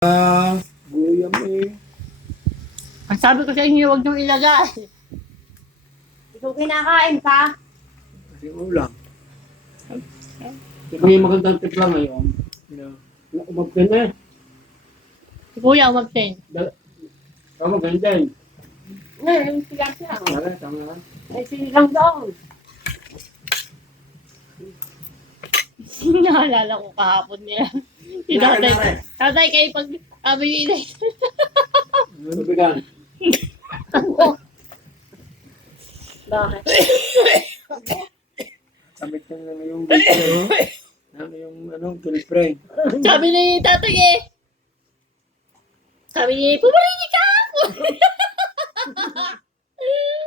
Guyam eh. Ang sabi ko sa inyo, huwag niyong ilagay. Ikaw kinakain ka? Kasi ulam. May magandang tipla ngayon. No. Umagpin na eh. Si Kuya, umabsent. Tama, maganda eh. Ngayon, siya siya. Tama, tama. Ay, sinigang doon. Naalala ko kahapon niya. Si tatay. Tatay, kayo pag sabi ni Inay. Tubigan. Bakit? Kamit ko na yung dito. Ano yung girlfriend. Sabi ni tatay eh. Sabi ni, pumarinig ka!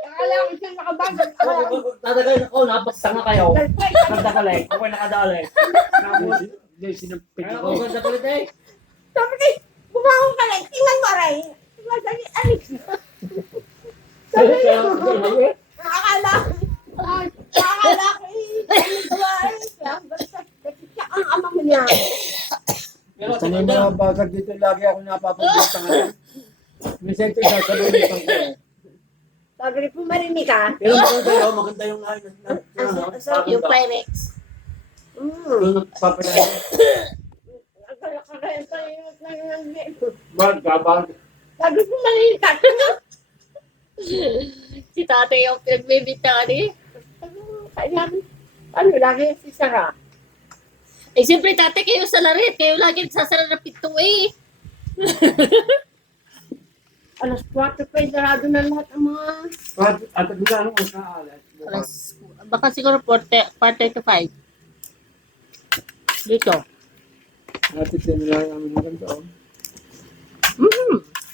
Akala ko siya nakabagal. Tatagay ako, napasta nga kayo. Nagdakali. Ako'y nakadali. Hindi, sinampit Kaya ako. ako ganda palit eh. Sabi ko, bumangon ka lang. Tingnan mo rin. Tingnan, alis. Sabi Kaya ko, ako akala ko siya ang ama mo niya. Pero Sa may mga bagag dito, lagi ako napapagbita ngayon. Minsan ito sasabihin ko eh. Sabi ko, marinig ka. Pero maganda yung Yung Pyrex. Yung nagpapalala. Bag, gabag. Sabi ko, marinig ka. Si tatay yung pinagbibitahan eh. Kailangan, ano, lagi si Sarah. Eh, siyempre, tatay, kayo sa larit. Kayo lagi nagsasara ng pinto eh. Alas 4 pa, sarado na lahat ang mga... At bigla nung masaalat. Baka siguro parte to 5. Dito. Natin nila namin ng ganito.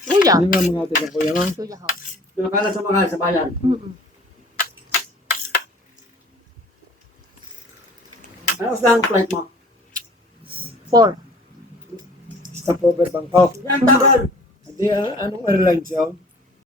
Kuya. Hindi nga mga atin ng kuya ma. Kuya ho. Pinakala sa mga sa bayan. Ano sa ang flight mo? 4. Stopover Bangkok. Yan, tagal. Hindi, anong airlines yun?